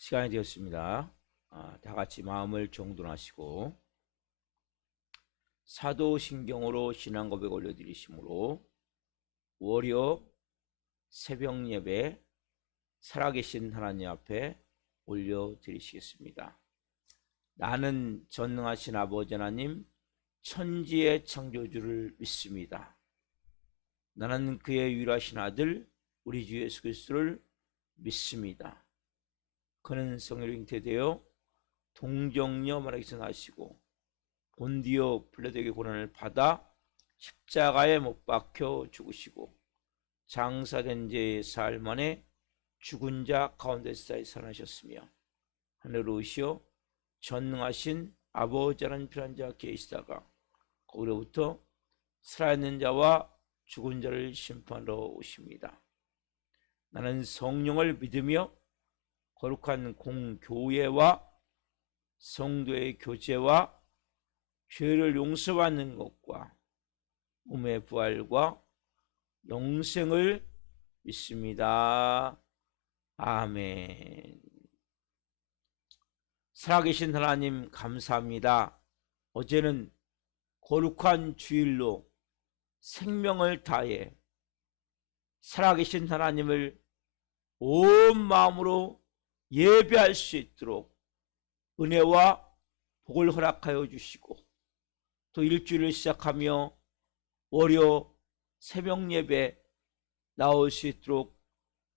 시간이 되었습니다. 다 같이 마음을 정돈하시고 사도신경으로 신앙 고백 올려드리심으로 월요 새벽 예배 살아계신 하나님 앞에 올려드리시겠습니다. 나는 전능하신 아버지 하나님 천지의 창조주를 믿습니다. 나는 그의 유일하신 아들 우리 주 예수 그리스도를 믿습니다. 그는 성령으로 잉태되어 동정녀 마리아에게서 나시고 본디오 빌라도에게 고난을 받아 십자가에 못 박혀 죽으시고 장사된 지 사흘 만에 죽은 자 가운데서 살아나셨으며 하늘로 오시어 전능하신 아버지라는 필요한 자 계시다가 거기로부터 살아있는 자와 죽은 자를 심판하러 오십니다. 나는 성령을 믿으며 거룩한 공교회와 성도의 교제와 죄를 용서받는 것과 몸의 부활과 영생을 믿습니다. 아멘. 살아계신 하나님 감사합니다. 어제는 거룩한 주일로 생명을 다해 살아계신 하나님을 온 마음으로 예배할 수 있도록 은혜와 복을 허락하여 주시고 또 일주일을 시작하며 월요 새벽 예배 나올 수 있도록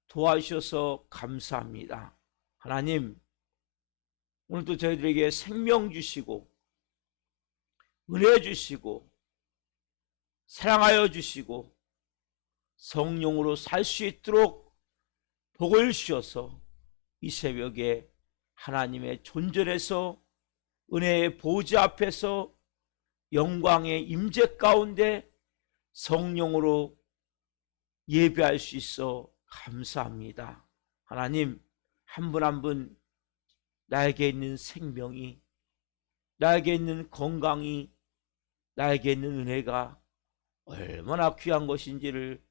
도와주셔서 감사합니다. 하나님, 오늘도 저희들에게 생명 주시고 은혜 주시고 사랑하여 주시고 성령으로 살 수 있도록 복을 주셔서 이 새벽에 하나님의 존전에서 은혜의 보좌 앞에서 영광의 임재 가운데 성령으로 예배할 수 있어 감사합니다. 하나님, 한 분 한 분 나에게 있는 생명이, 나에게 있는 건강이, 나에게 있는 은혜가 얼마나 귀한 것인지를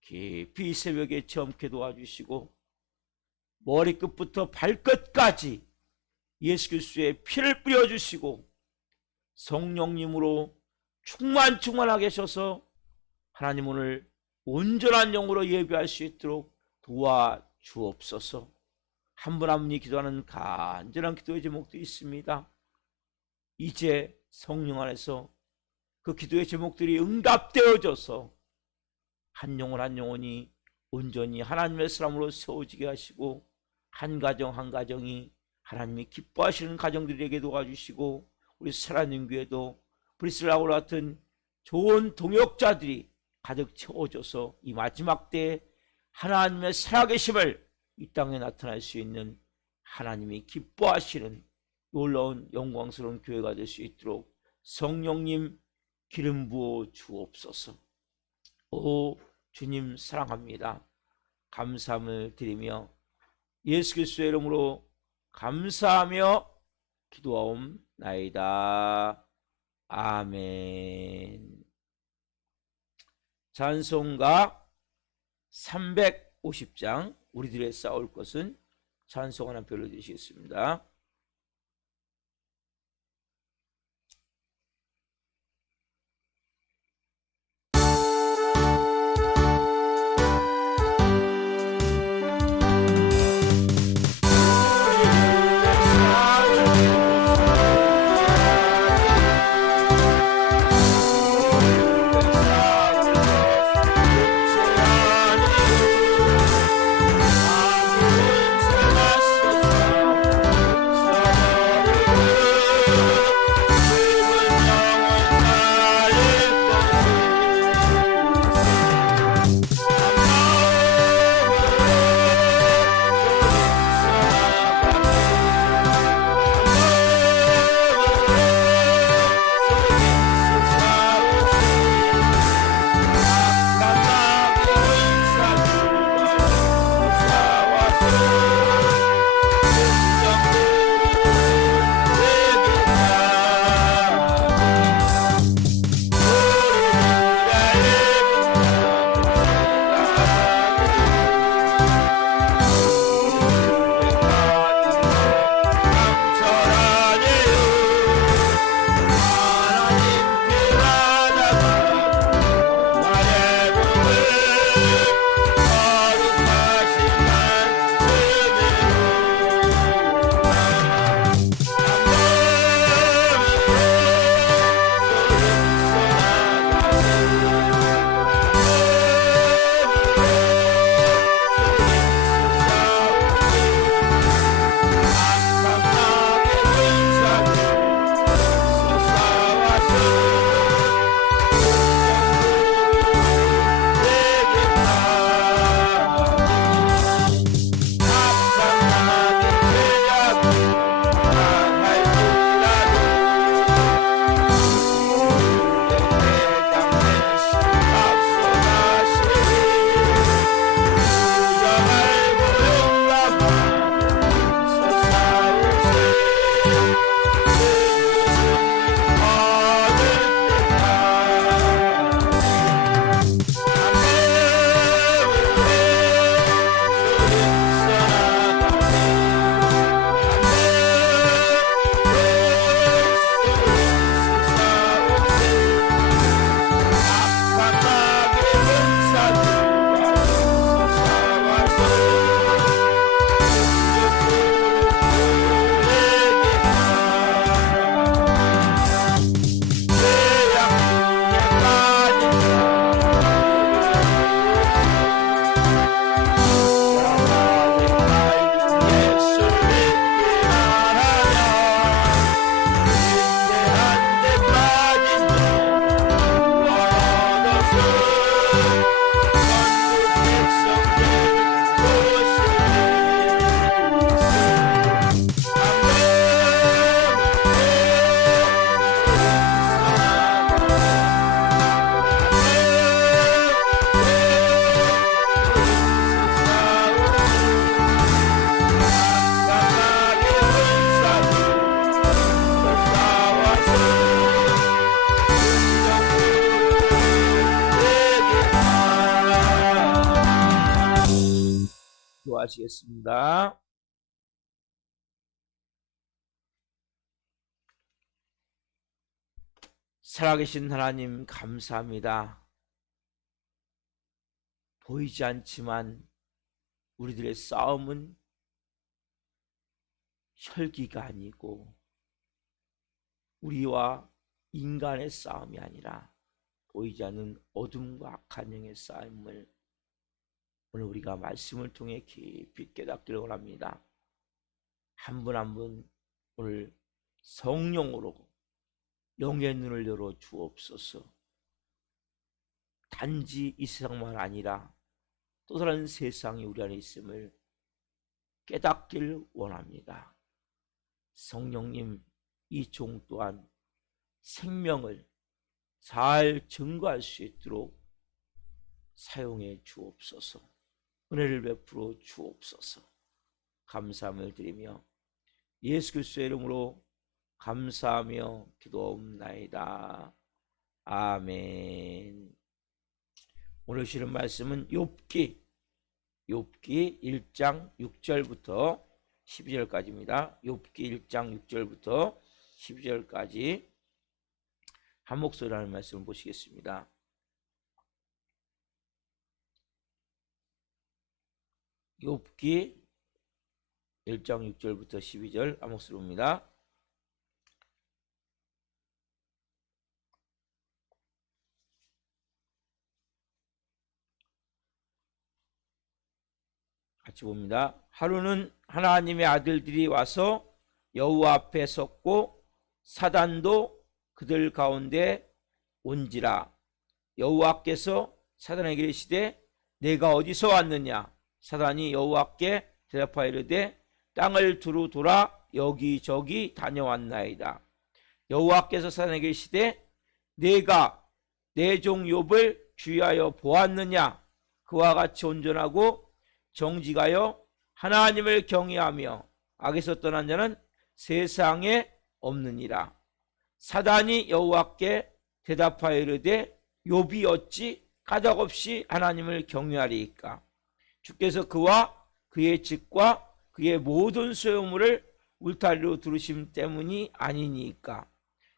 깊이 이 새벽에 체험케 도와주시고 머리끝부터 발끝까지 예수 그리스도의 피를 뿌려주시고 성령님으로 충만하게 하셔서 하나님 오늘 온전한 영으로 예배할 수 있도록 도와주옵소서. 한 분 한 분이 기도하는 간절한 기도의 제목도 있습니다. 이제 성령 안에서 그 기도의 제목들이 응답되어져서 한 영혼 한 영혼이 온전히 하나님의 사람으로 세워지게 하시고 한 가정 한 가정이 하나님이 기뻐하시는 가정들에게 도와주시고 우리 살아있는 교회도 브리슬라우와 같은 좋은 동역자들이 가득 채워져서 이 마지막 때에 하나님의 살아계심을 이 땅에 나타날 수 있는 하나님이 기뻐하시는 놀라운 영광스러운 교회가 될 수 있도록 성령님 기름 부어 주옵소서. 오 주님 사랑합니다. 감사함을 드리며 예수 그리스도의 이름으로 감사하며 기도하옵나이다. 아멘. 찬송가 350장 우리들의 싸울 것은 찬송 하나 불러주시겠습니다. 기도하시겠습니다. 살아계신 하나님 감사합니다. 보이지 않지만 우리들의 싸움은 혈기가 아니고 우리와 인간의 싸움이 아니라 보이지 않는 어둠과 악한 영의 싸움을 오늘 우리가 말씀을 통해 깊이 깨닫기를 원합니다. 한 분 한 분 오늘 성령으로 영의 눈을 열어 주옵소서. 단지 이 세상만 아니라 또 다른 세상이 우리 안에 있음을 깨닫기를 원합니다. 성령님, 이 종 또한 생명을 잘 증거할 수 있도록 사용해 주옵소서. 은혜를 베풀어 주옵소서. 감사함을 드리며 예수 그리스도의 이름으로 감사하며 기도옵나이다. 아멘. 오늘 주시는 말씀은 욥기 1장 6절부터 12절까지입니다. 욥기 1장 6절부터 12절까지 한 목소리로 하는 말씀을 보시겠습니다. 욥기 1장 6절부터 12절 한 목소리입니다. 같이 봅니다. 하루는 하나님의 아들들이 와서 여호와 앞에 섰고 사단도 그들 가운데 온지라. 여호와께서 사단에게 이르시되 내가 어디서 왔느냐. 사단이 여호와께 대답하여 이르되 땅을 두루 돌아 여기저기 다녀왔나이다. 여호와께서 사단에게 이르시되 내가 내 종 욥을 주의하여 보았느냐. 그와 같이 온전하고 정직하여 하나님을 경외하며 악에서 떠난 자는 세상에 없느니라. 사단이 여호와께 대답하여 이르되 욥이 어찌 까닭없이 하나님을 경외하리이까. 주께서 그와 그의 집과 그의 모든 소유물을 울타리로 두르심 때문이 아니니까.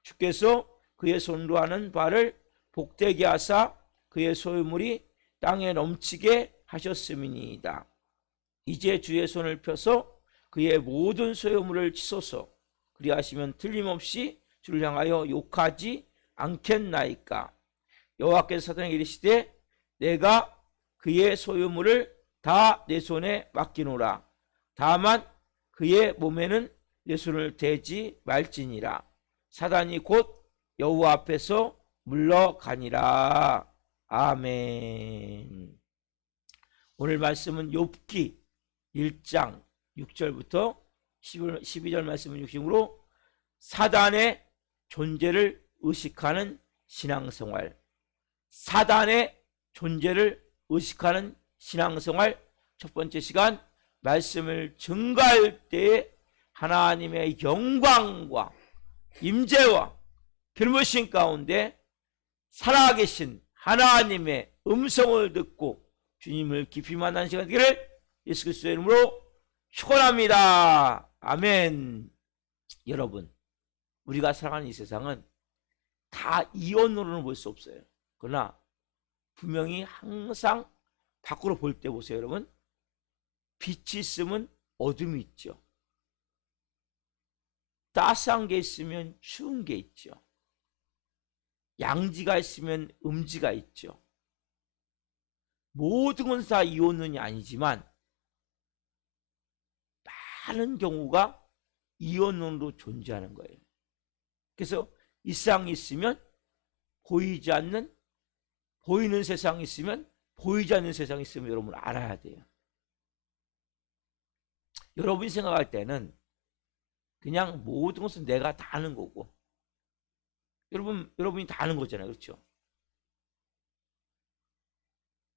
주께서 그의 손으로 하는 바를 복되게 하사 그의 소유물이 땅에 넘치게 하셨음이니이다. 이제 주의 손을 펴서 그의 모든 소유물을 치소서. 그리하시면 틀림없이 주를 향하여 욕하지 않겠나이까. 여호와께서 사단에게 이르시되 내가 그의 소유물을 다 내 손에 맡기노라. 다만 그의 몸에는 내 손을 대지 말지니라. 사단이 곧 여호와 앞에서 물러가니라. 아멘. 오늘 말씀은 욥기 1장 6절부터 12절 말씀을 중심으로 사단의 존재를 의식하는 신앙생활, 사단의 존재를 의식하는 신앙생활 첫 번째 시간, 말씀을 증거할 때에 하나님의 영광과 임재와 결무신 가운데 살아계신 하나님의 음성을 듣고 주님을 깊이 만나는 시간 되기를 예수 그리스도의 이름으로 축원합니다. 아멘. 여러분, 우리가 살아가는 이 세상은 다 이원으로는 볼 수 없어요. 그러나 분명히 항상 밖으로 볼 때 보세요. 여러분, 빛이 있으면 어둠이 있죠. 따스한 게 있으면 추운 게 있죠. 양지가 있으면 음지가 있죠. 모든 건 다 이원론이 아니지만 많은 경우가 이원론으로 존재하는 거예요. 그래서 이 세상이 있으면 보이지 않는, 보이는 세상이 있으면 보이지 않는 세상이 있으면 여러분 알아야 돼요. 여러분이 생각할 때는 그냥 모든 것은 내가 다 아는 거고, 여러분이 다 아는 거잖아요. 그렇죠?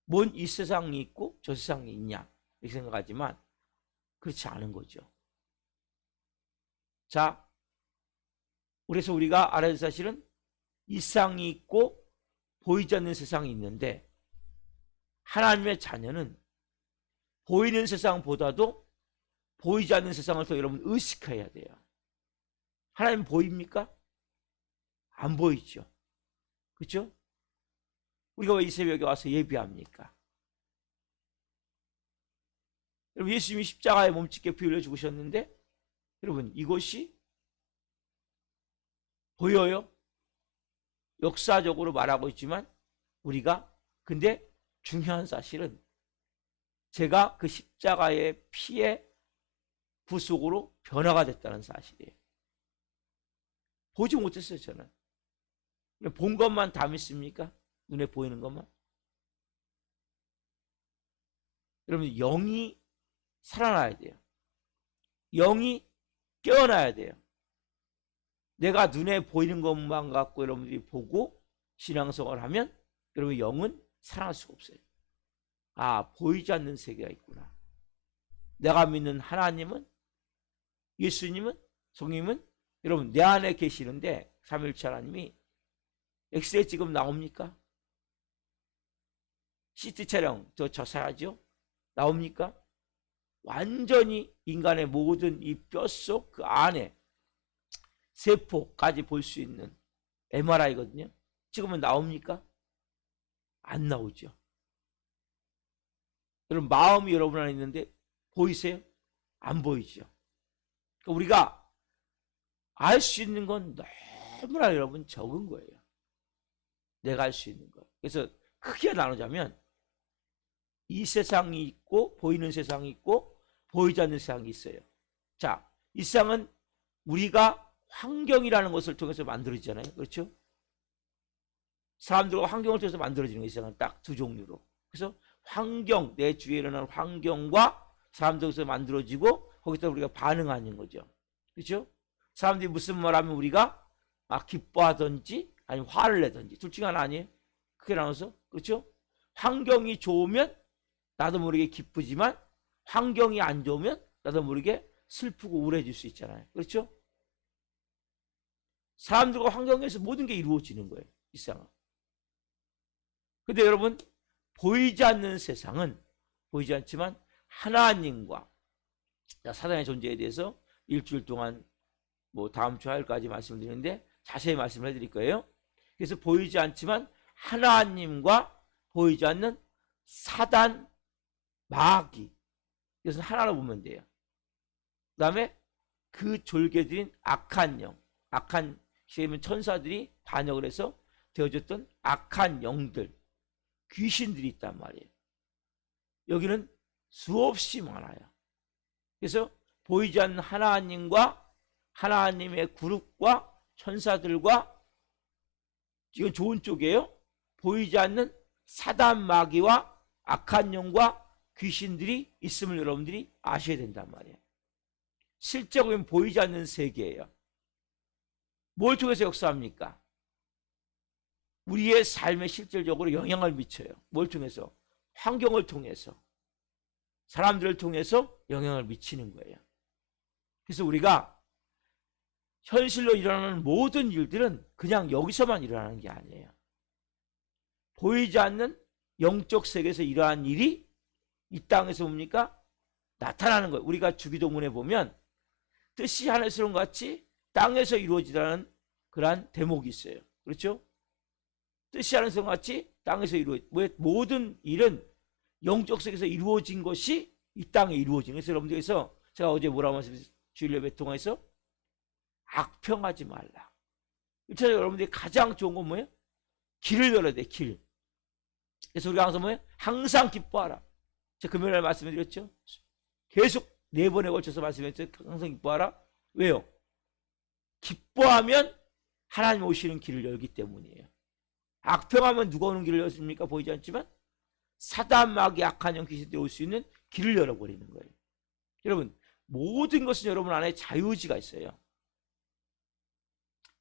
뭔 이 세상이 있고 저 세상이 있냐 이렇게 생각하지만 그렇지 않은 거죠. 자, 그래서 우리가 알아야 할 사실은 이 세상이 있고 보이지 않는 세상이 있는데 하나님의 자녀는 보이는 세상보다도 보이지 않는 세상을 더 여러분 의식해야 돼요. 하나님 보입니까? 안 보이죠. 그렇죠? 우리가 왜 이 새벽에 와서 예배합니까? 여러분, 예수님이 십자가에 몸짓게 피 흘려 죽으셨는데 여러분, 이것이 보여요? 역사적으로 말하고 있지만 우리가, 근데 중요한 사실은 제가 그 십자가의 피의 구속으로 변화가 됐다는 사실이에요. 보지 못했어요. 저는 본 것만 다 믿습니까? 눈에 보이는 것만? 여러분, 영이 살아나야 돼요. 영이 깨어나야 돼요. 내가 눈에 보이는 것만 갖고 여러분들이 보고 신앙생활을 하면 여러분 영은 살아날 수가 없어요. 아, 보이지 않는 세계가 있구나. 내가 믿는 하나님은, 예수님은, 성령님은 여러분 내 안에 계시는데, 삼위일체 하나님이 엑스레이 찍으면 나옵니까? CT 촬영 저 사야죠? 나옵니까? 완전히 인간의 모든 이 뼛속 그 안에 세포까지 볼 수 있는 MRI거든요. 찍으면 나옵니까? 안 나오죠. 여러분, 마음이 여러분 안에 있는데 보이세요? 안 보이죠. 그러니까 우리가 알 수 있는 건 너무나 여러분 적은 거예요. 내가 알 수 있는 거. 그래서 크게 나누자면 이 세상이 있고 보이는 세상이 있고 보이지 않는 세상이 있어요. 자, 이 세상은 우리가 환경이라는 것을 통해서 만들어지잖아요. 그렇죠? 사람들과 환경을 통해서 만들어지는 이 세상은 딱 두 종류로. 그래서 환경, 내 주위에 일어나는 환경과 사람들에서 만들어지고 거기서 우리가 반응하는 거죠. 그렇죠? 사람들이 무슨 말 하면 우리가 기뻐하든지 아니면 화를 내든지 둘 중에 하나 아니에요? 크게 나눠서. 그렇죠? 환경이 좋으면 나도 모르게 기쁘지만 환경이 안 좋으면 나도 모르게 슬프고 우울해질 수 있잖아요. 그렇죠? 사람들과 환경에서 모든 게 이루어지는 거예요. 이 세상은. 근데 여러분, 보이지 않는 세상은 보이지 않지만 하나님과 사단의 존재에 대해서 일주일 동안 다음 주 화요일까지 말씀드리는데 자세히 말씀을 해드릴 거예요. 그래서 보이지 않지만 하나님과 보이지 않는 사단, 마귀, 이것은 하나로 보면 돼요. 그 다음에 그 졸개들인 악한 영, 악한 시에는 천사들이 반역을 해서 되어졌던 악한 영들, 귀신들이 있단 말이에요. 여기는 수없이 많아요. 그래서 보이지 않는 하나님과 하나님의 그룹과 천사들과, 이건 좋은 쪽이에요. 보이지 않는 사단 마귀와 악한 영과 귀신들이 있음을 여러분들이 아셔야 된단 말이에요. 실제로는 보이지 않는 세계예요. 뭘 통해서 역사합니까? 우리의 삶에 실질적으로 영향을 미쳐요. 뭘 통해서? 환경을 통해서, 사람들을 통해서 영향을 미치는 거예요. 그래서 우리가 현실로 일어나는 모든 일들은 그냥 여기서만 일어나는 게 아니에요. 보이지 않는 영적 세계에서 일어난 일이 이 땅에서 뭡니까? 나타나는 거예요. 우리가 주기도문에 보면 뜻이 하늘에서 같이 땅에서 이루어지라는 그러한 대목이 있어요. 그렇죠? 뜻이 하늘에서 같이 땅에서 모든 일은 영적 세계에서 이루어진 것이 이 땅에 이루어지는. 그래서 여러분들께서 제가 어제 뭐라고 말씀드렸어요? 주일 예배 통해서 악평하지 말라. 일차적으로 여러분들이 가장 좋은 건 뭐예요? 길을 열어야 돼, 길. 그래서 우리가 항상 뭐예요? 항상 기뻐하라. 제가 금요일날 말씀드렸죠? 계속 4번에 걸쳐서 말씀드렸죠? 항상 기뻐하라. 왜요? 기뻐하면 하나님 오시는 길을 열기 때문이에요. 악평하면 누가 오는 길을 열습니까? 보이지 않지만 사단, 마귀, 악한 영, 귀신들이 올 수 있는 길을 열어버리는 거예요. 여러분, 모든 것은 여러분 안에 자유의지가 있어요.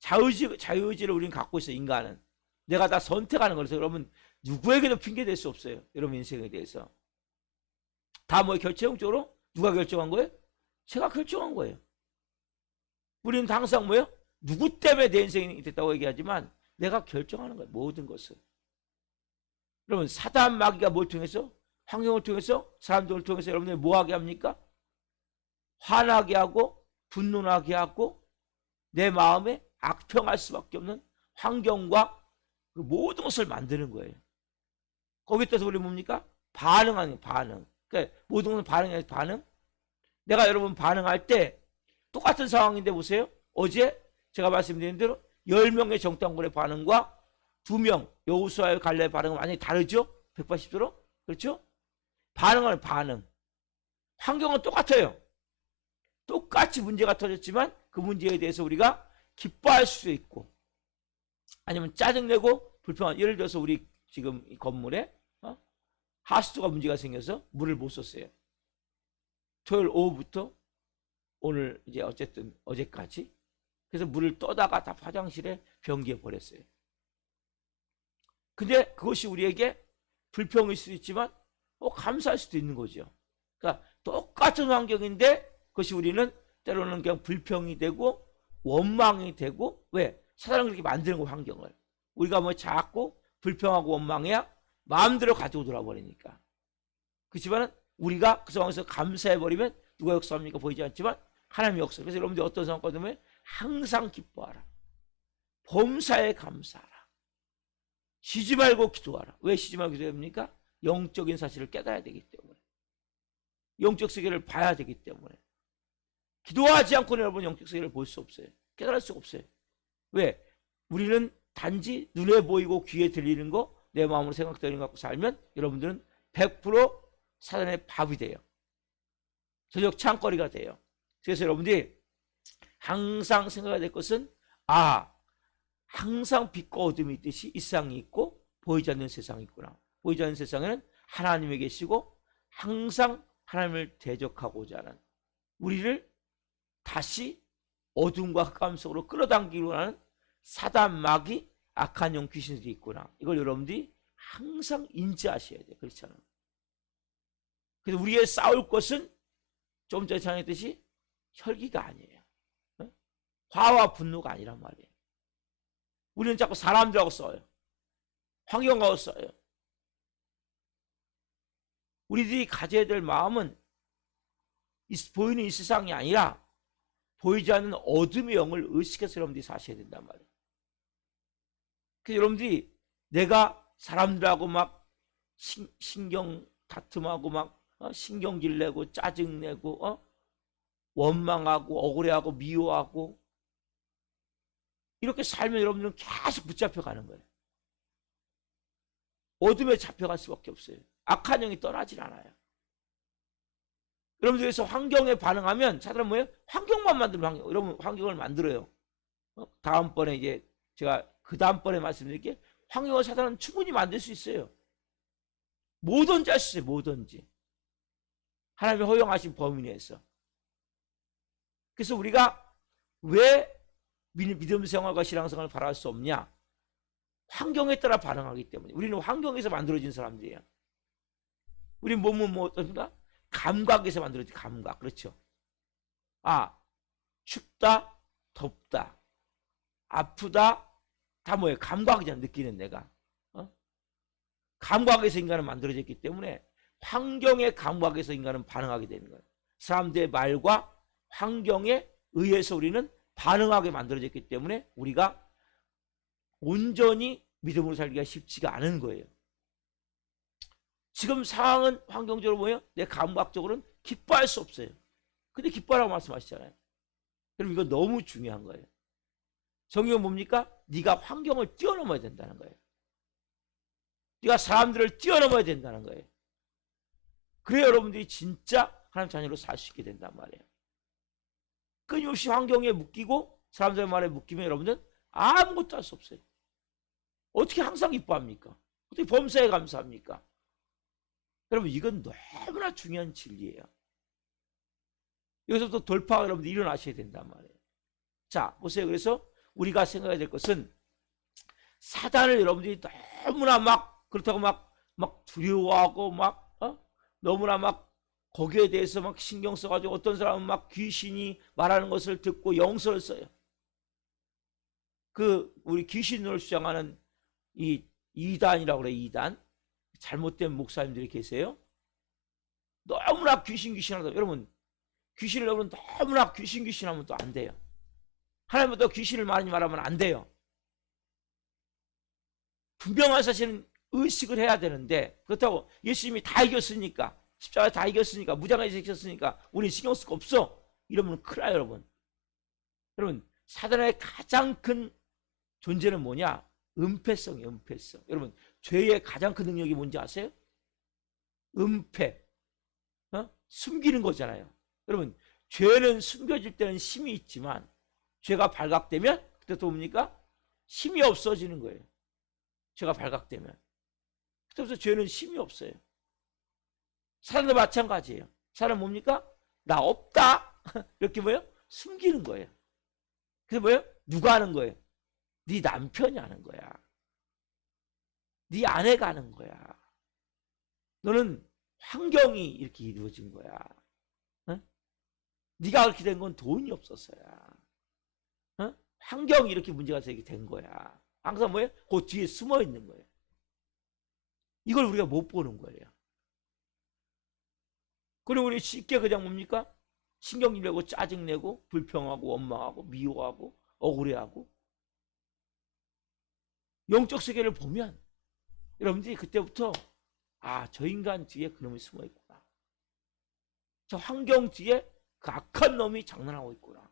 자유의지를 우리는 갖고 있어요. 인간은. 내가 다 선택하는 거라서 여러분 누구에게도 핑계 댈 수 없어요. 여러분 인생에 대해서. 다 결정적으로 누가 결정한 거예요? 제가 결정한 거예요. 우리는 항상 누구 때문에 내 인생이 됐다고 얘기하지만 내가 결정하는 거예요. 모든 것을. 여러분, 사단 마귀가 뭘 통해서? 환경을 통해서, 사람들을 통해서 여러분들이 뭐 하게 합니까? 화나게 하고 분노나게 하고 내 마음에 악평할 수밖에 없는 환경과 그 모든 것을 만드는 거예요. 거기에 따라서 우리 뭡니까? 반응하는 반응. 그러니까 모든 것은 반응이에요. 반응. 내가 여러분 반응할 때 똑같은 상황인데 보세요. 어제 제가 말씀드린 대로 10명의 정당군의 반응과 2명 여호수아의 갈렙의 반응은 완전히 다르죠? 180도로. 그렇죠? 반응하는 반응. 환경은 똑같아요. 똑같이 문제가 터졌지만 그 문제에 대해서 우리가 기뻐할 수 있고 아니면 짜증내고 불평한. 예를 들어서 우리 지금 이 건물에 하수도가 문제가 생겨서 물을 못 썼어요. 토요일 오후부터 오늘 이제 어쨌든 어제까지. 그래서 물을 떠다가 다 화장실에 변기에 버렸어요. 근데 그것이 우리에게 불평일 수도 있지만 감사할 수도 있는 거죠. 그러니까 똑같은 환경인데 그것이 우리는 때로는 그냥 불평이 되고 원망이 되고. 왜? 사단은 그렇게 만드는 거, 환경을. 우리가 뭐 자꾸 불평하고 원망해야 마음대로 가지고 돌아버리니까. 그렇지만 우리가 그 상황에서 감사해버리면 누가 역사합니까? 보이지 않지만 하나님이 역사. 그래서 여러분들 어떤 상황 거든요 항상 기뻐하라. 범사에 감사하라. 쉬지 말고 기도하라. 왜 쉬지 말고 기도합니까? 영적인 사실을 깨달아야 되기 때문에. 영적 세계를 봐야 되기 때문에. 기도하지 않고는 여러분 영적 세계를 볼 수 없어요. 깨달을 수 없어요. 왜? 우리는 단지 눈에 보이고 귀에 들리는 거, 내 마음으로 생각되는 거 갖고 살면 여러분들은 100% 사단의 밥이 돼요. 저녁 창거리가 돼요. 그래서 여러분들이 항상 생각해야 될 것은 항상 빛과 어둠이 있듯이 이 세상이 있고 보이지 않는 세상이 있구나. 보이지 않는 세상에는 하나님이 계시고 항상 하나님을 대적하고자 하는, 우리를 다시 어둠과 흑암 속으로 끌어당기려고 하는 사단, 마귀, 악한 영 귀신들이 있구나. 이걸 여러분들이 항상 인지하셔야 돼요. 그렇잖아요. 그래서 우리의 싸울 것은 좀 전에 전했듯이 혈기가 아니에요. 화와 분노가 아니란 말이에요. 우리는 자꾸 사람들하고 싸워요. 환경하고 싸워요. 우리들이 가져야 될 마음은 보이는 이 세상이 아니라 보이지 않는 어둠의 영을 의식해서 여러분들이 사셔야 된단 말이에요. 그래서 여러분들이 내가 사람들하고 막 신경 다툼하고 막 신경질 내고 짜증내고 원망하고 억울해하고 미워하고 이렇게 살면 여러분들은 계속 붙잡혀가는 거예요. 어둠에 잡혀갈 수밖에 없어요. 악한 영이 떠나질 않아요. 여러분들께서 환경에 반응하면 사람은 뭐예요? 환경만 만들면 환경. 여러분 환경을 만들어요. 다음번에 이제 제가 그 다음번에 말씀드릴게요. 환경을 사단은 충분히 만들 수 있어요. 뭐든지 할 수 있어요. 뭐든지. 하나님이 허용하신 범위 내에서. 그래서 우리가 왜 믿음 생활과 신앙생활을 바랄 수 없냐? 환경에 따라 반응하기 때문에. 우리는 환경에서 만들어진 사람들이에요. 우리 몸은 뭐 어떤가? 감각에서 만들어진 감각. 그렇죠? 춥다, 덥다, 아프다, 다 뭐예요? 감각이잖아. 느끼는 내가. 감각에서 인간은 만들어졌기 때문에 환경의 감각에서 인간은 반응하게 되는 거예요. 사람들의 말과 환경에 의해서 우리는 반응하게 만들어졌기 때문에 우리가 온전히 믿음으로 살기가 쉽지가 않은 거예요. 지금 상황은 환경적으로 뭐예요? 내 감각적으로는 기뻐할 수 없어요. 근데 기뻐하라고 말씀하시잖아요. 그럼 이거 너무 중요한 거예요. 성경은 뭡니까? 네가 환경을 뛰어넘어야 된다는 거예요. 네가 사람들을 뛰어넘어야 된다는 거예요. 그래야 여러분들이 진짜 하나님 자녀로 살 수 있게 된단 말이에요. 끊임없이 환경에 묶이고 사람들의 말에 묶이면 여러분들은 아무것도 할 수 없어요. 어떻게 항상 기뻐합니까? 어떻게 범사에 감사합니까? 여러분 이건 너무나 중요한 진리예요. 여기서부터 돌파가 여러분들 일어나셔야 된단 말이에요. 자 보세요. 그래서 우리가 생각해야 될 것은 사단을 여러분들이 너무나 막 그렇다고 막 두려워하고 너무나 막 거기에 대해서 막 신경 써가지고 어떤 사람은 막 귀신이 말하는 것을 듣고 영서를 써요. 우리 귀신을 주장하는 이 이단이라고 그래. 이단. 잘못된 목사님들이 계세요. 너무나 귀신하다. 여러분, 귀신을 여러분 너무나 귀신하면 또 안 돼요. 하나님부터 귀신을 많이 말하면 안 돼요. 분명한 사실은 의식을 해야 되는데, 그렇다고 예수님이 다 이겼으니까, 십자가에 다 이겼으니까, 무장에서 이겼으니까 우리 신경 쓸 거 없어, 이러면 큰일 나요. 여러분 사단의 가장 큰 존재는 뭐냐? 은폐성이에요. 은폐성. 여러분, 죄의 가장 큰 능력이 뭔지 아세요? 은폐. 숨기는 거잖아요. 여러분, 죄는 숨겨질 때는 힘이 있지만 죄가 발각되면 그때부터 뭡니까? 힘이 없어지는 거예요. 죄가 발각되면 그때부터 죄는 힘이 없어요. 사람도 마찬가지예요. 사람 뭡니까? 나 없다. 이렇게 뭐예요? 숨기는 거예요. 그래서 뭐예요? 누가 하는 거예요? 네 남편이 하는 거야. 네 아내가 하는 거야. 너는 환경이 이렇게 이루어진 거야. 네가 그렇게 된 건 돈이 없어서야. 환경이 이렇게 문제가 되게 된 거야. 항상 뭐예요? 그 뒤에 숨어 있는 거예요. 이걸 우리가 못 보는 거예요. 그리고 우리 쉽게 그냥 뭡니까? 신경질 내고 짜증내고 불평하고 원망하고 미워하고 억울해하고. 영적 세계를 보면 여러분들이 그때부터 저 인간 뒤에 그놈이 숨어 있구나. 저 환경 뒤에 그 악한 놈이 장난하고 있구나.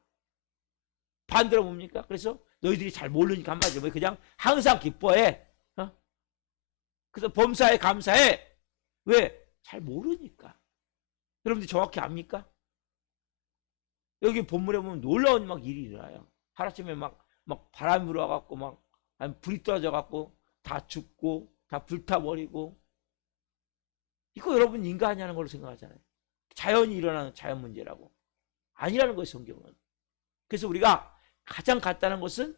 반대로 뭡니까? 그래서 너희들이 잘 모르니까 한마디로 그냥 항상 기뻐해. 그래서 범사에 감사해. 왜? 잘 모르니까. 여러분들 정확히 압니까? 여기 본문에 보면 놀라운 막 일이 일어나요. 하루아침에 막 바람이 불어갖고 막 불이 떨어져갖고 다 죽고 다 불타버리고. 이거 여러분 인간이 하는 걸로 생각하잖아요. 자연이 일어나는 자연 문제라고. 아니라는 거예요, 성경은. 그래서 우리가 가장 간단한 것은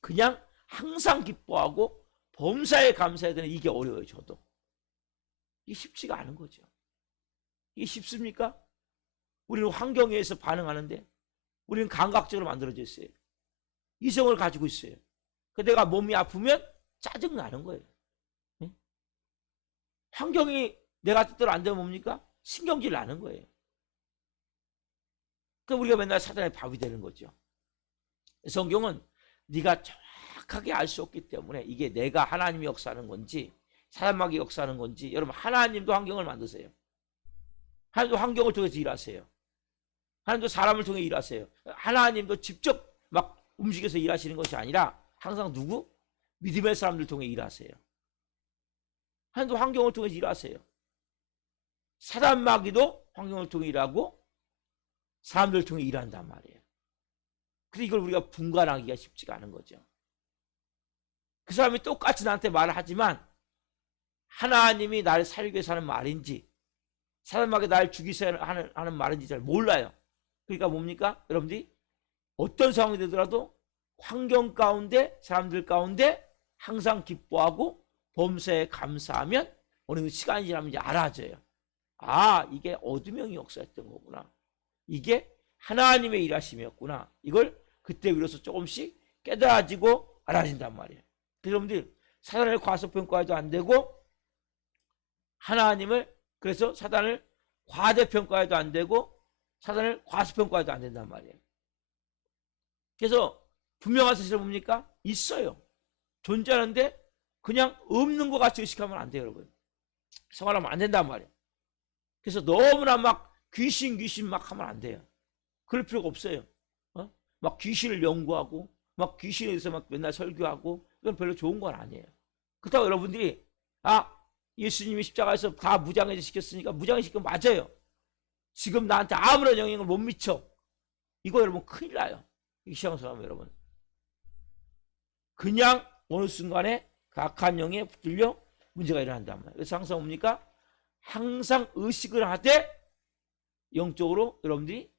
그냥 항상 기뻐하고 범사에 감사해야 되는, 이게 어려워요. 저도 이게 쉽지가 않은 거죠. 이게 쉽습니까? 우리는 환경에 의해서 반응하는데 우리는 감각적으로 만들어져 있어요. 이성을 가지고 있어요. 내가 몸이 아프면 짜증나는 거예요. 환경이 내가 뜻대로 안 되면 뭡니까? 신경질 나는 거예요. 그럼 우리가 맨날 사단의 밥이 되는 거죠. 성경은 네가 정확하게 알 수 없기 때문에 이게 내가 하나님이 역사하는 건지 사람마귀 역사하는 건지. 여러분, 하나님도 환경을 만드세요. 하나님도 환경을 통해서 일하세요. 하나님도 사람을 통해 일하세요. 하나님도 직접 막 움직여서 일하시는 것이 아니라 항상 누구? 믿음의 사람들 통해 일하세요. 하나님도 환경을 통해서 일하세요. 사단마귀도 환경을 통해 일하고 사람들을 통해 일한단 말이에요. 그래서 이걸 우리가 분간하기가 쉽지가 않은 거죠. 그 사람이 똑같이 나한테 말을 하지만 하나님이 나를 살리기 위해서 하는 말인지 사단마귀 나를 죽이기 위해서 하는 말인지 잘 몰라요. 그러니까 뭡니까? 여러분들이 어떤 상황이 되더라도 환경 가운데 사람들 가운데 항상 기뻐하고 범사에 감사하면 어느 정도 시간이 지나면 이제 알아져요. 이게 어둠의 역사였던 거구나. 이게 하나님의 일하심이었구나. 이걸 그때 비로소 조금씩 깨달아지고 알아진단 말이에요. 그래서 여러분들 사단을 과소평가해도 안 되고 하나님을, 그래서 사단을 과대평가해도 안 되고 사단을 과소평가해도 안 된단 말이에요. 그래서 분명한 사실은 뭡니까? 있어요. 존재하는데 그냥 없는 것 같이 의식하면 안 돼요, 여러분. 생활하면 안 된단 말이에요. 그래서 너무나 막 귀신 막 하면 안 돼요. 그럴 필요가 없어요. 막 귀신을 연구하고 막 귀신에 대해서 막 맨날 설교하고 이건 별로 좋은 건 아니에요. 그렇다고 여러분들이 예수님이 십자가에서 다 무장해제 시켰으니까 무장해제 시키면 맞아요. 지금 나한테 아무런 영향을 못 미쳐. 이거 여러분 큰일 나요. 이 시간 사람 여러분. 그냥 어느 순간에 그 악한 영에 붙들려 문제가 일어난단 말이에요. 그래서 항상 뭡니까? 항상 의식을 하되 영적으로 여러분들이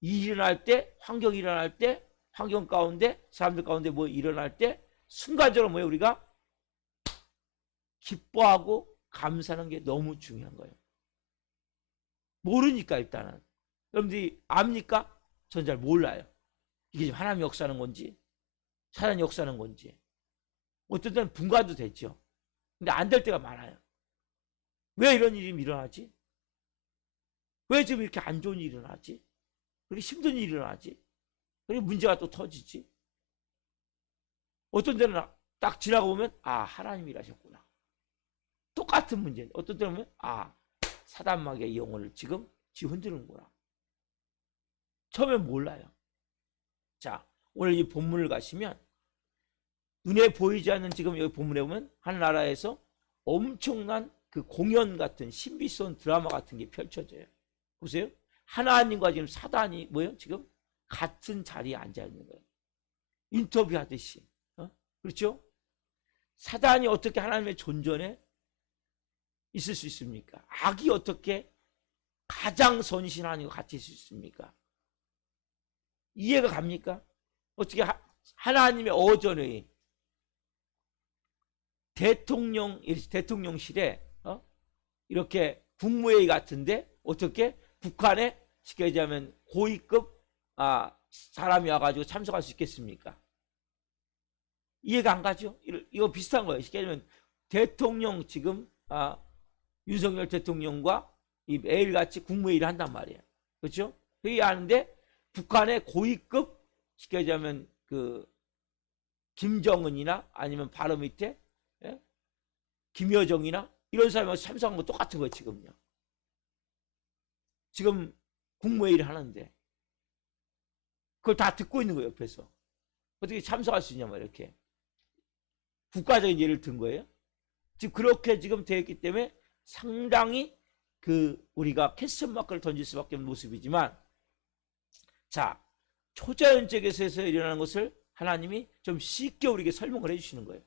일어날 때, 환경이 일어날 때, 환경 가운데 사람들 가운데 뭐 일어날 때 순간적으로 뭐예요? 우리가 기뻐하고 감사하는 게 너무 중요한 거예요. 모르니까 일단은. 여러분들이 압니까? 전 잘 몰라요. 이게 하나님이 역사하는 건지 사단이 역사하는 건지. 어떤 때는 분간도 됐죠. 근데 안 될 때가 많아요. 왜 이런 일이 일어나지? 왜 지금 이렇게 안 좋은 일이 일어나지? 그리고 힘든 일이 일어나지? 그리고 문제가 또 터지지? 어떤 데는 딱 지나가 보면 하나님이 일하셨구나. 똑같은 문제인데 어떤 때는 보면 사단마귀의 영혼을 지금 흔드는구나. 처음엔 몰라요. 자, 오늘 이 본문을 가시면 눈에 보이지 않는 지금 여기 본문에 보면 하나라에서 엄청난 그 공연 같은 신비스러운 드라마 같은 게 펼쳐져요. 보세요. 하나님과 지금 사단이 뭐예요? 지금 같은 자리에 앉아 있는 거예요. 인터뷰하듯이. 그렇죠? 사단이 어떻게 하나님의 존전에 있을 수 있습니까? 악이 어떻게 가장 선신 하나님과 같이 있을 수 있습니까? 이해가 갑니까? 어떻게 하나님의 어전의 대통령실에 이렇게 국무회의 같은데 어떻게 북한에 쉽게 얘기하면 고위급 사람이 와가지고 참석할 수 있겠습니까? 이해가 안 가죠? 이거 비슷한 거예요. 쉽게 얘기하면 대통령 지금 윤석열 대통령과 매일같이 국무회의를 한단 말이에요. 그렇죠? 회의하는데 북한의 고위급 쉽게 얘기하면 그 김정은이나 아니면 바로 밑에 김여정이나 이런 사람이 참석한 거 똑같은 거예요. 지금요. 지금 국무회의를 하는데 그걸 다 듣고 있는 거예요. 옆에서. 어떻게 참석할 수 있냐 말이에요. 이렇게 국가적인 예를 든 거예요. 지금 그렇게 지금 되어 있기 때문에 상당히 우리가 캐스천 마크를 던질 수밖에 없는 모습이지만, 자, 초자연적에서 일어나는 것을 하나님이 좀 쉽게 우리에게 설명을 해주시는 거예요.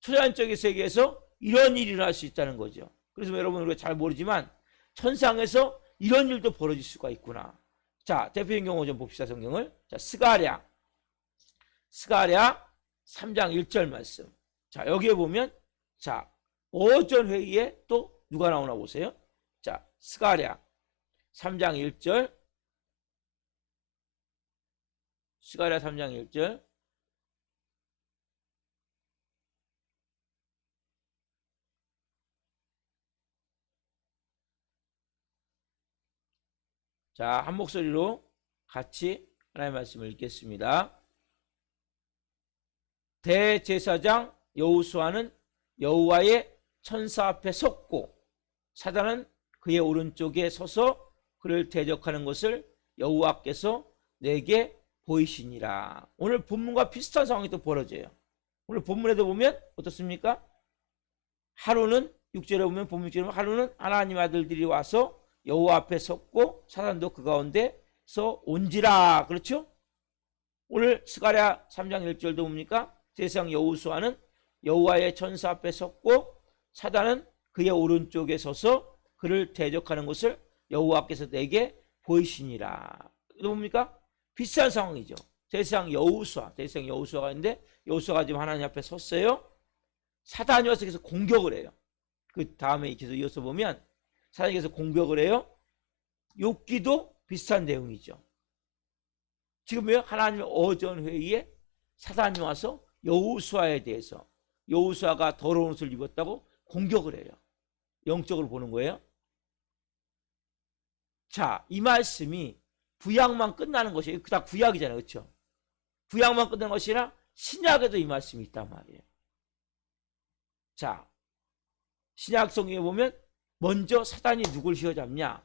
초자연적의 세계에서 이런 일이 일어날 수 있다는 거죠. 그래서 여러분 우리가 잘 모르지만 천상에서 이런 일도 벌어질 수가 있구나. 자, 대표적인 경우 좀 봅시다. 성경을. 자, 스가랴 3장 1절 말씀. 자, 여기에 보면 자, 오전 회의에 또 누가 나오나 보세요. 자, 스가랴 3장 1절. 스가랴 3장 1절. 자, 한 목소리로 같이 하나님의 말씀을 읽겠습니다. 대제사장 여호수아는 여호와의 천사 앞에 섰고 사단은 그의 오른쪽에 서서 그를 대적하는 것을 여호와께서 내게 보이시니라. 오늘 본문과 비슷한 상황이 또 벌어져요. 오늘 본문에도 보면 어떻습니까? 하루는 6절에 보면 본문 6절에 보면 하루는 하나님 아들들이 와서 여호와 앞에 섰고 사단도 그 가운데서 온지라. 그렇죠? 오늘 스가랴 3장 1절도 뭡니까? 세상 여호수아는 여호와의 천사 앞에 섰고 사단은 그의 오른쪽에 서서 그를 대적하는 것을 여호와께서 내게 보이시니라. 또 뭡니까? 비슷한 상황이죠. 세상 여호수아가 있는데 여호수아가 지금 하나님 앞에 섰어요. 사단이 와서 계속 공격을 해요. 그 다음에 계속 이어서 보면 사단이 계속 공격을 해요. 욥기도 비슷한 내용이죠. 지금 왜 하나님의 어전 회의에 사단이 와서 여호수아에 대해서 여호수아가 더러운 옷을 입었다고 공격을 해요. 영적으로 보는 거예요. 자, 이 말씀이 구약만 끝나는 것이 다 구약이잖아요. 그렇죠? 구약만 끝나는 것이 아니라 신약에도 이 말씀이 있단 말이에요. 자, 신약 성경에 보면 먼저 사단이 누굴 휘어잡냐?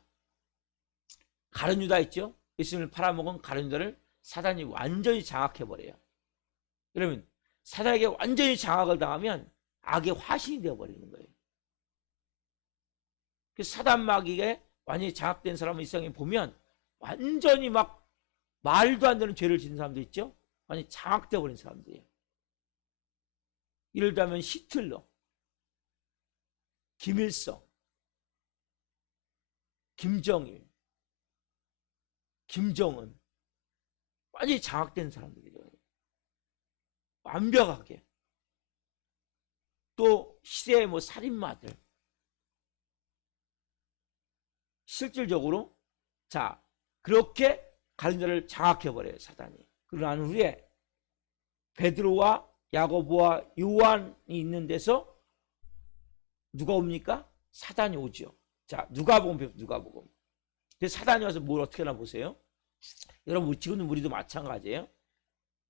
가룟 유다 있죠? 예수님을 팔아먹은 가룟 유다를 사단이 완전히 장악해버려요. 그러면 사단에게 완전히 장악을 당하면 악의 화신이 되어버리는 거예요. 그래서 사단 마귀에 완전히 장악된 사람을 이 세상에 보면 완전히 막 말도 안 되는 죄를 짓는 사람들 있죠? 완전히 장악되어 버린 사람들이에요. 예를 들면 히틀러, 김일성, 김정일, 김정은 완전히 장악된 사람들이죠. 완벽하게. 또 시대의 살인마들. 실질적으로 자 그렇게 가룟 유다를 장악해버려요. 사단이. 그러고 난 후에 베드로와 야고보와 요한이 있는 데서 누가 옵니까? 사단이 오죠. 자, 누가복음. 근데 사단이 와서 뭘 어떻게 하나 보세요. 여러분 지금 우리도 마찬가지예요.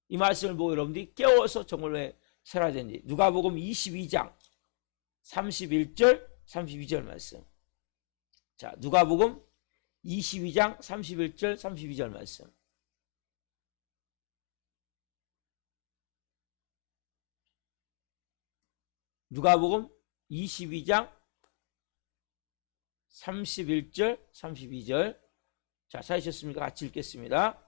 이 말씀을 보고 여러분들이 깨워서 정말 왜 살아야 되는지. 누가복음 22장 31절 32절 말씀. 자, 누가복음 22장 31절 32절 말씀. 누가복음 22장 31절 32절. 자, 찾으셨습니까? 같이 읽겠습니다.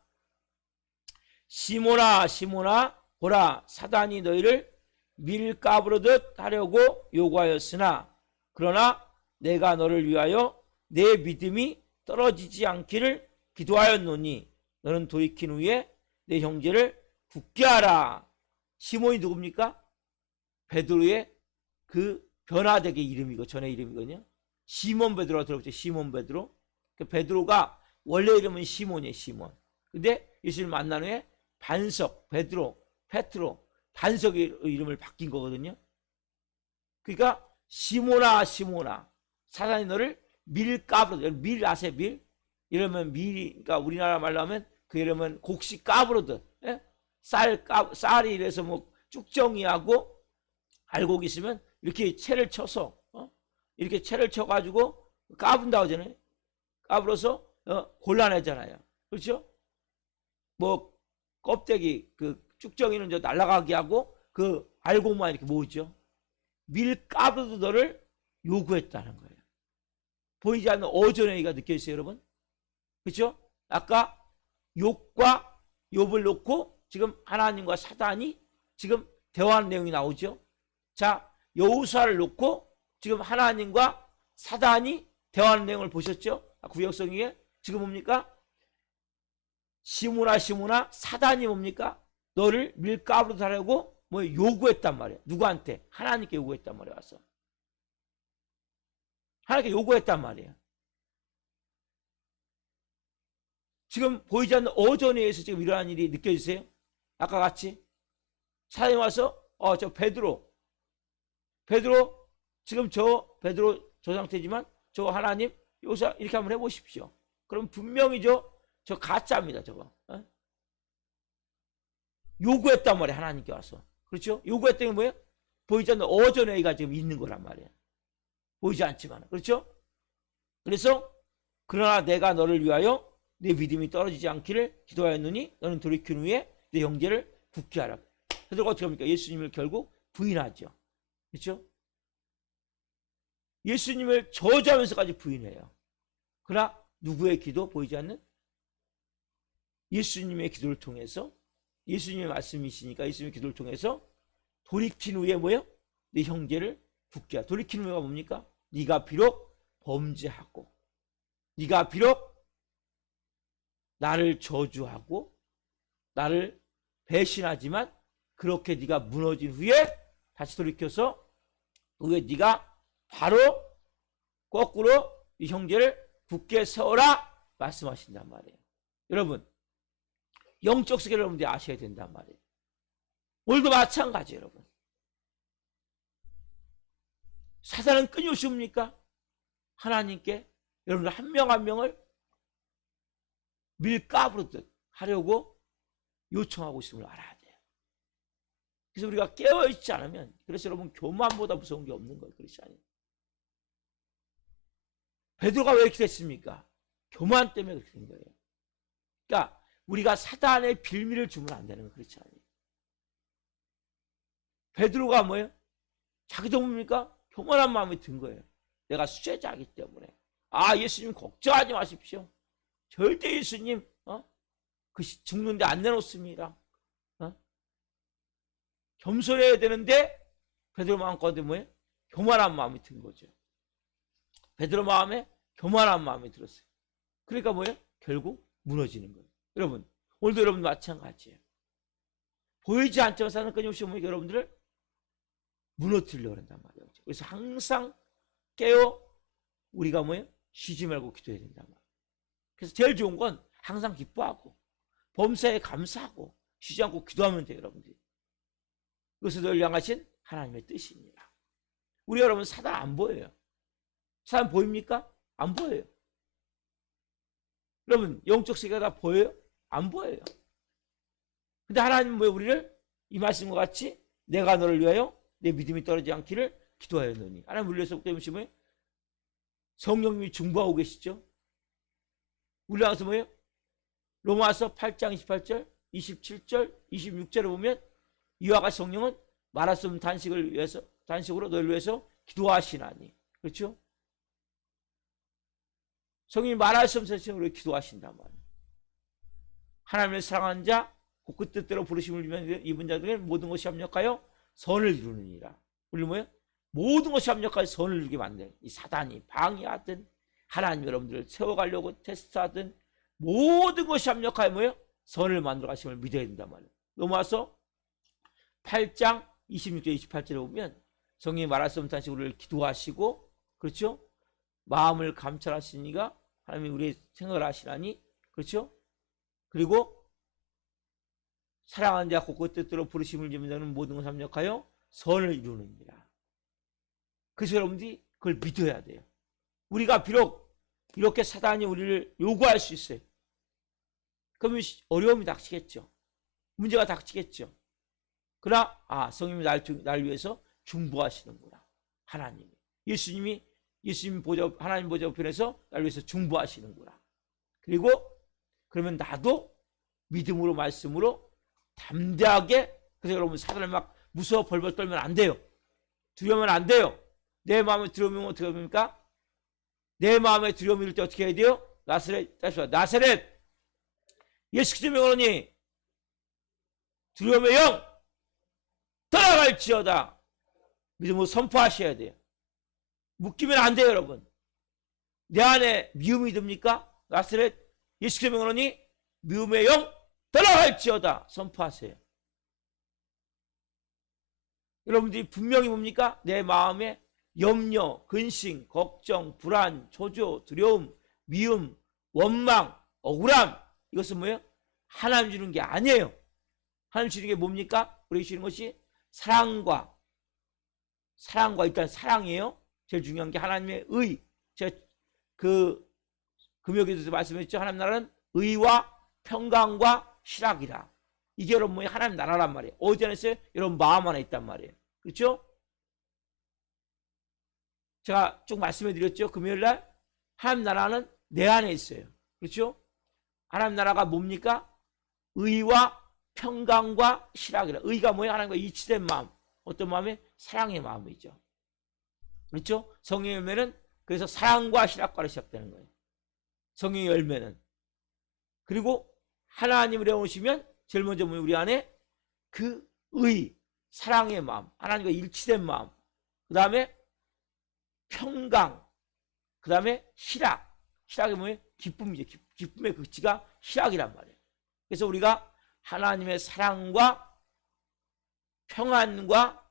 시몬아 시몬아 보라 사단이 너희를 밀가부르듯 하려고 요구하였으나 그러나 내가 너를 위하여 내 믿음이 떨어지지 않기를 기도하였노니 너는 돌이킨 후에 내 형제를 굳게 하라. 시몬이 누굽니까? 베드로의 그 변화되게 이름이고 전의 이름이거든요. 시몬 베드로가 들어보죠. 시몬 베드로. 그 베드로가 원래 이름은 시몬이에요. 시몬. 근데 예수를 만난 후에 반석 베드로 페트로 반석의 이름을 바뀐 거거든요. 그러니까 시몬아 시몬아 사단이 너를 밀가부르드. 밀 아세요? 밀? 이러면 밀이 그러니까 우리나라 말로 하면 그 이름은 곡식 까부르드. 예? 쌀이 이래서 뭐 쭉정이하고 알곡 있으면 이렇게 채를 쳐서 이렇게 채를 쳐가지고 까분다고 하잖아요. 까불어서 골라내잖아요. 그렇죠? 뭐 껍데기 그 쭉정이는 저 날아가게 하고 그 알곡만 이렇게 모으죠. 밀가루도 너를 요구했다는 거예요. 보이지 않는 어전행위가 느껴지세요, 여러분? 그렇죠? 아까 욕과 욥을 놓고 지금 하나님과 사단이 지금 대화하는 내용이 나오죠. 자, 여호수아를 놓고 지금 하나님과 사단이 대화하는 내용을 보셨죠? 구약성경에 지금 뭡니까? 시므나 시므나 사단이 뭡니까? 너를 밀가루로 하려고 뭐 요구했단 말이에요. 누구한테? 하나님께 요구했단 말이에요. 와서 하나님께 요구했단 말이에요. 지금 보이지 않는 어전에 의해서 지금 일어난 일이 느껴지세요? 아까 같이 사단이 와서 저 베드로 지금 베드로 저 상태지만 저 하나님 여기서 이렇게 한번 해보십시오. 그럼 분명히 저 가짜입니다. 저거 요구했단 말이에요. 하나님께 와서. 그렇죠? 요구했던 게 뭐예요? 보이지 않는 어전회의가 지금 있는 거란 말이에요. 보이지 않지만. 그렇죠? 그래서 그러나 내가 너를 위하여 내 믿음이 떨어지지 않기를 기도하였느니 너는 돌이킨 후에 내 형제를 굳게 하라. 베드로가 어떻게 합니까? 예수님을 결국 부인하죠. 그렇죠? 예수님을 저주하면서까지 부인해요. 그러나 누구의 기도? 보이지 않는 예수님의 기도를 통해서 예수님의 말씀이시니까 예수님의 기도를 통해서 돌이킨 후에 뭐예요? 내 형제를 굳게 하라. 돌이킨 후에가 뭡니까? 네가 비록 범죄하고 네가 비록 나를 저주하고 나를 배신하지만 그렇게 네가 무너진 후에 다시 돌이켜서 후에 네가 바로 거꾸로 이 형제를 굳게 세워라 말씀하신단 말이에요. 여러분 영적 세계를 여러분들이 아셔야 된단 말이에요. 오늘도 마찬가지예요. 여러분 사단은 끊임없이 옵니까? 하나님께 여러분들 한 명 한 명을 밀가부르듯 하려고 요청하고 있음을 알아야 돼요. 그래서 우리가 깨어있지 않으면 그래서 여러분 교만보다 무서운 게 없는 거예요. 그렇지 않아요? 베드로가 왜 이렇게 됐습니까? 교만 때문에 그렇게 된 거예요. 그러니까 우리가 사단의 빌미를 주면 안 되는 거 그렇지 않아요? 베드로가 뭐예요? 자기도 뭡니까? 교만한 마음이 든 거예요. 내가 수제자이기 때문에. 예수님 걱정하지 마십시오. 절대 예수님 그 죽는데 안 내놓습니다. 겸손해야 되는데 베드로 마음 가운데 뭐예요? 교만한 마음이 든 거죠. 베드로 마음에 교만한 마음이 들었어요. 그러니까 뭐예요? 결국 무너지는 거예요. 여러분 오늘도 여러분 마찬가지예요. 보이지 않지만 사는 끊임없이 오면 여러분들을 무너뜨리려고 한단 말이에요. 그래서 항상 깨어 우리가 뭐예요? 쉬지 말고 기도해야 된단 말이에요. 그래서 제일 좋은 건 항상 기뻐하고 범사에 감사하고 쉬지 않고 기도하면 돼요. 여러분들이. 그것을 늘 향하신 하나님의 뜻입니다. 우리 여러분 사단 안 보여요. 사단 보입니까? 안 보여요. 여러분 영적 세계가 다 보여요? 안 보여요. 근데 하나님은 왜 우리를 이 말씀과 같이 내가 너를 위하여 내 믿음이 떨어지지 않기를 기도하였느니. 하나님 우리를 위해서 때문에 성령님이 중보하고 계시죠. 우리 나가서 뭐예요? 로마서 8장 28절 27절 26절에 보면 이와 같이 성령은 말할 수 없는 단식으로 너를 위해서 기도하시나니. 그렇죠? 성령이 말할 수 없는 단식으로 기도하신단 말이에요. 하나님을 사랑하는 자 곧 그 뜻대로 부르심을 입은 자들은 모든 것이 합력하여 선을 이루느니라. 우리 뭐예요? 모든 것이 합력하여 선을 이루게 만드는 이 사단이 방해하든 하나님 여러분들을 세워가려고 테스트하든 모든 것이 합력하여 뭐예요? 선을 만들어 가심을 믿어야 된단 말이에요. 넘어와서 8장 26절 28절에 보면 성령이 말할 수 없는 단식 우리를 기도하시고, 그렇죠? 마음을 감찰하시니가 하나님이 우리의 생각을 하시나니, 그렇죠? 그리고 사랑하는 자 곧 그 뜻대로 부르심을 입은 자는 모든 것을 합력하여 선을 이루느니라. 그래서 여러분들이 그걸 믿어야 돼요. 우리가 비록 이렇게 사단이 우리를 요구할 수 있어요. 그러면 어려움이 닥치겠죠. 문제가 닥치겠죠. 그러나 성령님이 날 위해서 중보하시는구나. 하나님이. 예수님 보좌, 하나님 보좌 우편에서 날 위해서 중보하시는구나. 그리고 그러면 나도 믿음으로 말씀으로 담대하게. 그래서 여러분 사단을 막 무서워 벌벌 떨면 안 돼요. 두려우면 안 돼요. 내 마음에 두려움이 어떻게 됩니까? 내 마음에 두려움이 일 때 어떻게 해야 돼요? 나사렛 예수 그리스도의 명으로니 두려움의 영 떠나갈지어다. 믿음으로 선포하셔야 돼요. 묶이면 안 돼요, 여러분. 내 안에 미움이 듭니까? 나사렛 예수 그리스도의 명으로니 미움의 영 떠나갈지어다. 선포하세요. 여러분들이 분명히 뭡니까? 내 마음에 염려, 근심, 걱정, 불안, 초조, 두려움, 미움, 원망, 억울함, 이것은 뭐예요? 하나님 주는 게 아니에요. 하나님 주는 게 뭡니까? 우리에게 주는 것이 사랑과 일단 사랑이에요. 제일 중요한 게 하나님의 의. 제가 금요일에도 말씀했죠. 하나님 나라는 의와 평강과 희락이라. 이게 여러분 뭐예요? 하나님 나라란 말이에요. 어디 안에 있어요? 여러분 마음 안에 있단 말이에요. 그렇죠? 제가 쭉 말씀해 드렸죠. 금요일날 하나님 나라는 내 안에 있어요. 그렇죠? 하나님 나라가 뭡니까? 의와 평강과 희락이라. 의가 뭐예요? 하나님과 이치된 마음. 어떤 마음이? 사랑의 마음이죠. 그렇죠? 성령의 열매는 그래서 사랑과 희락과로 시작되는 거예요. 성령의 열매는. 그리고 하나님을 해오시면 제일 먼저 뭐예요? 우리 안에 그 의, 사랑의 마음, 하나님과 일치된 마음, 그 다음에 평강, 그 다음에 희락이 뭐예요? 기쁨이죠. 기쁨의 극치가 희락이란 말이에요. 그래서 우리가 하나님의 사랑과 평안과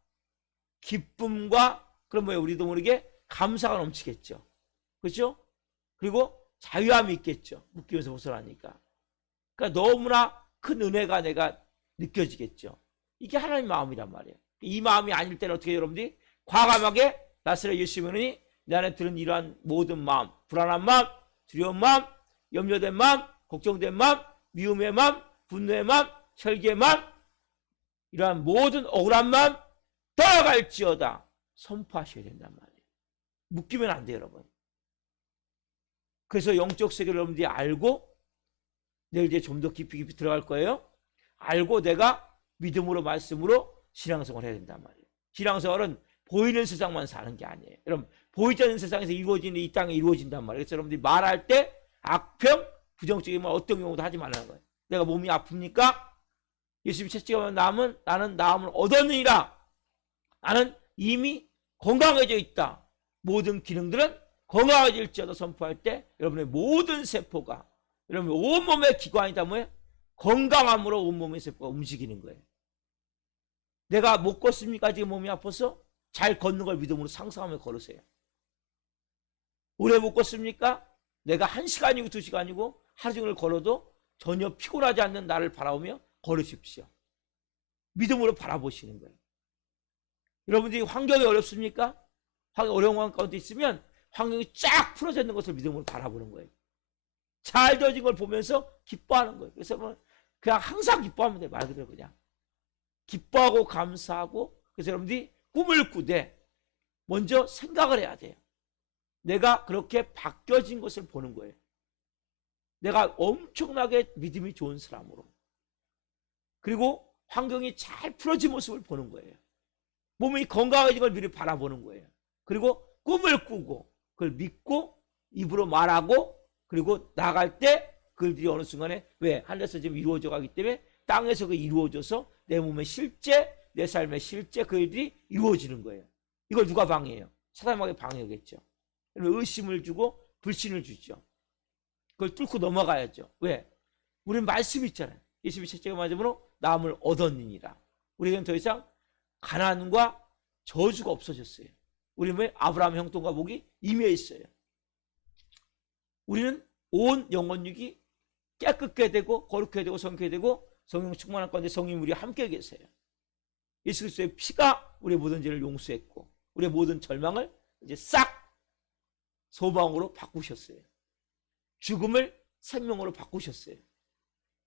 기쁨과, 그럼 뭐예요? 우리도 모르게 감사가 넘치겠죠. 그렇죠? 그리고 자유함이 있겠죠. 묶이면서 벗어나니까. 그러니까 너무나 큰 은혜가 내가 느껴지겠죠. 이게 하나님 마음이란 말이에요. 이 마음이 아닐 때는 어떻게 해요, 여러분들이? 과감하게 나사렛 예수님이 내 안에 들은 이러한 모든 마음, 불안한 마음, 두려운 마음, 염려된 마음, 걱정된 마음, 미움의 마음, 분노의 마음, 혈기의 마음, 이러한 모든 억울한 마음 떠나갈지어다 선포하셔야 된단 말이에요. 묶이면 안 돼요, 여러분. 그래서 영적 세계를 여러분들이 알고, 내일 이제 좀 더 깊이 들어갈 거예요. 알고 내가 믿음으로 말씀으로 신앙생활을 해야 된단 말이에요. 신앙생활은 보이는 세상만 사는 게 아니에요. 여러분, 보이지 않는 세상에서 이루어지는 이 땅에 이루어진단 말이에요. 그래서 여러분들이 말할 때 악평, 부정적인 말 어떤 경우도 하지 말라는 거예요. 내가 몸이 아픕니까? 예수님이 채찍하면 나는 나음을 얻었느니라. 나는 이미 건강해져 있다. 모든 기능들은 건강해질지어다 선포할 때 여러분의 모든 세포가, 여러분 온몸의 기관이 다 뭐예요? 건강함으로 온몸의 세포가 움직이는 거예요. 내가 못 걷습니까? 지금 몸이 아파서? 잘 걷는 걸 믿음으로 상상하며 걸으세요. 오래 못 걷습니까? 내가 1시간이고 2시간이고 하루 종일 걸어도 전혀 피곤하지 않는 나를 바라보며 걸으십시오. 믿음으로 바라보시는 거예요. 여러분들이 환경이 어렵습니까? 어려운 환경 가운데 있으면 환경이 쫙 풀어져 있는 것을 믿음으로 바라보는 거예요. 잘 되어진 걸 보면서 기뻐하는 거예요. 그래서 뭐 그냥 항상 기뻐하면 돼. 말 그대로 그냥 기뻐하고 감사하고. 그래서 여러분들이 꿈을 꾸되 먼저 생각을 해야 돼요. 내가 그렇게 바뀌어진 것을 보는 거예요. 내가 엄청나게 믿음이 좋은 사람으로, 그리고 환경이 잘 풀어진 모습을 보는 거예요. 몸이 건강해진 걸 미리 바라보는 거예요. 그리고 꿈을 꾸고 그걸 믿고 입으로 말하고, 그리고 나갈 때 그들이 어느 순간에 왜 하늘에서 지금 이루어져 가기 때문에 땅에서 그 이루어져서 내 몸의 실제, 내 삶의 실제 그 일들이 이루어지는 거예요. 이걸 누가 방해해요? 사단마귀 방해하겠죠. 의심을 주고 불신을 주죠. 그걸 뚫고 넘어가야죠. 왜? 우리는 말씀이 있잖아요. 예수님이 첫째가 말씀으로 남을 얻었느니라. 우리에게는 더 이상 가난과 저주가 없어졌어요. 우리는 아브라함 형통과 복이 임해 있어요. 우리는 온 영혼육이 깨끗게 되고 거룩해 되고 성쾌해 되고 성령 충만한 가운데 성령이 우리와 함께 계세요. 예수 그리스도의 피가 우리의 모든 죄를 용서했고 우리의 모든 절망을 이제 싹 소망으로 바꾸셨어요. 죽음을 생명으로 바꾸셨어요.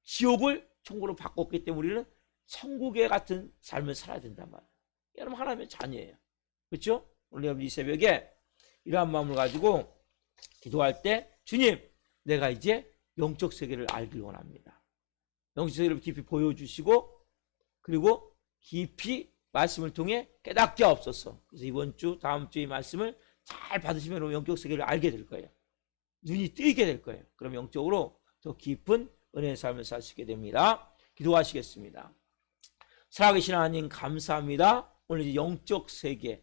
지옥을 천국으로 바꿨기 때문에 우리는 천국의 같은 삶을 살아야 된단 말이에요. 여러분 하나님의 자녀예요. 그렇죠? 오늘 여러분 이 새벽에 이러한 마음을 가지고 기도할 때 주님, 내가 이제 영적 세계를 알길 원합니다. 영적 세계를 깊이 보여주시고 그리고 깊이 말씀을 통해 깨닫게 하옵소서. 그래서 이번 주 다음 주 이 말씀을 잘 받으시면 영적 세계를 알게 될 거예요. 눈이 뜨이게 될 거예요. 그럼 영적으로 더 깊은 은혜의 삶을 살 수 있게 됩니다. 기도하시겠습니다. 살아계신 하나님 감사합니다. 오늘 이제 영적 세계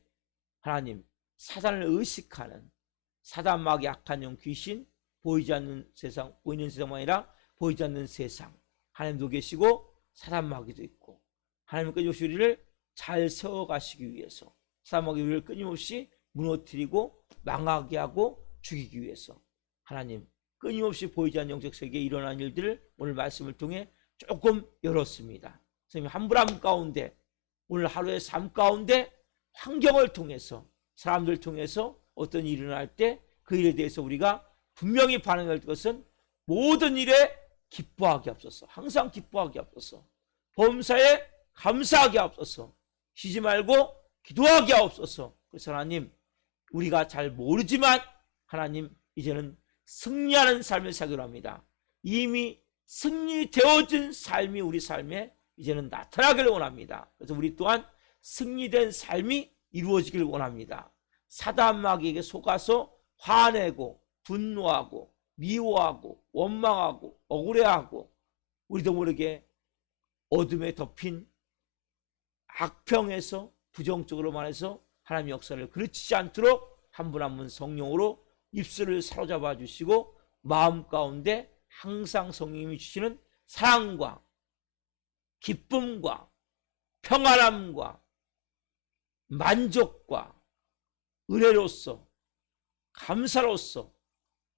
하나님, 사단을 의식하는 사단마귀 악한 영 귀신, 보이지 않는 세상, 보이는 세상만 아니라 보이지 않는 세상, 하나님도 계시고 사단마귀도 있고 하나님 끊임없이 우리를 잘 세워가시기 위해서 사단마귀 우리를 끊임없이 무너뜨리고 망하게 하고 죽이기 위해서 하나님 끊임없이 보이지 않는 영적 세계에 일어난 일들을 오늘 말씀을 통해 조금 열었습니다. 선생님 한 분 한 분 가운데 오늘 하루의 삶 가운데 환경을 통해서 사람들 통해서 어떤 일이 일어날 때 그 일에 대해서 우리가 분명히 반응할 것은 모든 일에 기뻐하게 앞서서 항상 기뻐하게 앞서서 범사에 감사하게 앞서서 쉬지 말고 기도하게 앞서서. 그래서 하나님 우리가 잘 모르지만 하나님 이제는 승리하는 삶을 살기로 합니다. 이미 승리되어진 삶이 우리 삶에 이제는 나타나기를 원합니다. 그래서 우리 또한 승리된 삶이 이루어지기를 원합니다. 사단마귀에게 속아서 화내고 분노하고 미워하고 원망하고 억울해하고 우리도 모르게 어둠에 덮인 악평에서 부정적으로 말해서 하나님의 역사를 그르치지 않도록 한 분 한 분 성령으로 입술을 사로잡아 주시고 마음 가운데 항상 성령님이 주시는 사랑과 기쁨과 평안함과 만족과 은혜로서 감사로서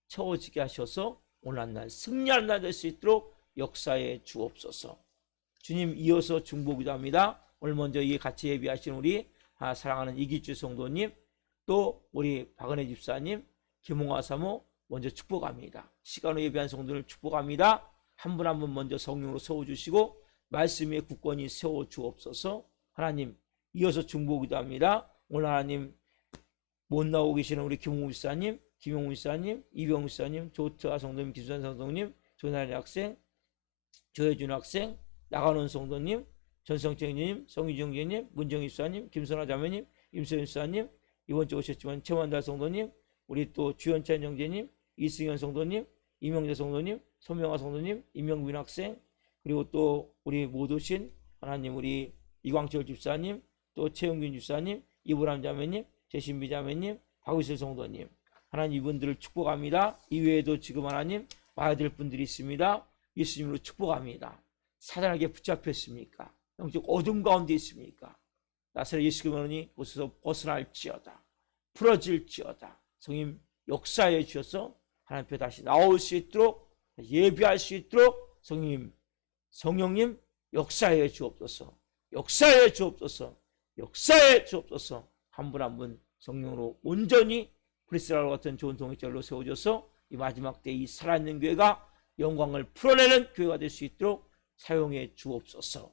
채워지게 하셔서 오늘 한 날 승리하는 날 될 수 있도록 역사에 주옵소서. 주님 이어서 중보기도 합니다. 오늘 먼저 이 같이 예비하신 우리 사랑하는 이기주 성도님, 또 우리 박은혜 집사님, 김홍화 사모 먼저 축복합니다. 시간을 예비한 성도를 축복합니다. 한 분 한 분 먼저 성령으로 세워주시고 말씀 위에 굳건히 세워주옵소서. 하나님 이어서 중보기도 합니다. 오늘 하나님 못 나오고 계시는 우리 김홍우 집사님, 김용우 집사님, 이병우 집사님, 조트아 성도님, 김수산 성도님, 조나리 학생, 조혜준 학생, 나가는 성도님, 전성채님, 성유정 교님, 문정희 집사님, 김선아 자매님, 임소연 집사님, 이번 주 오셨지만 최원달 성도님, 우리 또 주현찬 형제님, 이승현 성도님, 이명재 성도님, 손명아 성도님, 임명빈 학생, 그리고 또 우리 못 오신 하나님 우리 이광철 집사님, 또 최영균 집사님, 이보람 자매님, 제신비 자매님, 박의슬 성도님, 하나님 이분들을 축복합니다. 이외에도 지금 하나님 와야 될 분들이 있습니다. 예수님으로 축복합니다. 사단에게 붙잡혔습니까? 영적 어둠 가운데 있습니까? 나사렛 예수 그리스도니 곳에서 벗어날지어다, 풀어질지어다. 성님 역사해 주셔서 하나님 앞에 다시 나올 수 있도록 예비할 수 있도록 성령님 역사해 주옵소서. 역사해 주옵소서. 역사해 주옵소서. 한 분 한 분 성령으로 온전히 프리스라와 같은 좋은 동역자로 세워줘서 이 마지막 때 이 살아있는 교회가 영광을 풀어내는 교회가 될 수 있도록 사용해 주옵소서.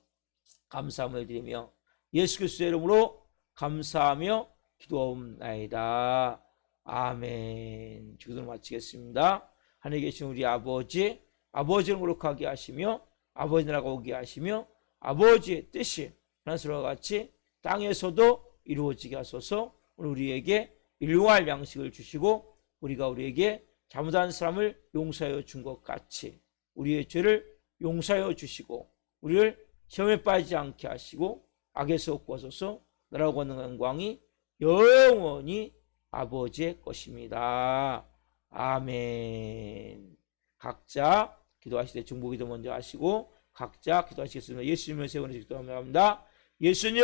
감사함을 드리며 예수 그리스도의 이름으로 감사하며 기도하옵나이다. 아멘. 기도를 마치겠습니다. 하늘에 계신 우리 아버지, 아버지를 거룩하게 하시며 아버지 나라가 오게 하시며 아버지의 뜻이 하늘과 같이 땅에서도 이루어지게 하소서. 오늘 우리에게 일용할 양식을 주시고 우리가 우리에게 잘못한 사람을 용서하여 준 것 같이 우리의 죄를 용서하여 주시고 우리를 시험에 빠지지 않게 하시고 악에서 구하소서. 나라와 권능과 영광이 영원히 아버지의 것입니다. 아멘. 각자 기도하실 때 중보기도 먼저 하시고 각자 기도하시겠습니다. 예수님을 세우는 기도합니다. 예수님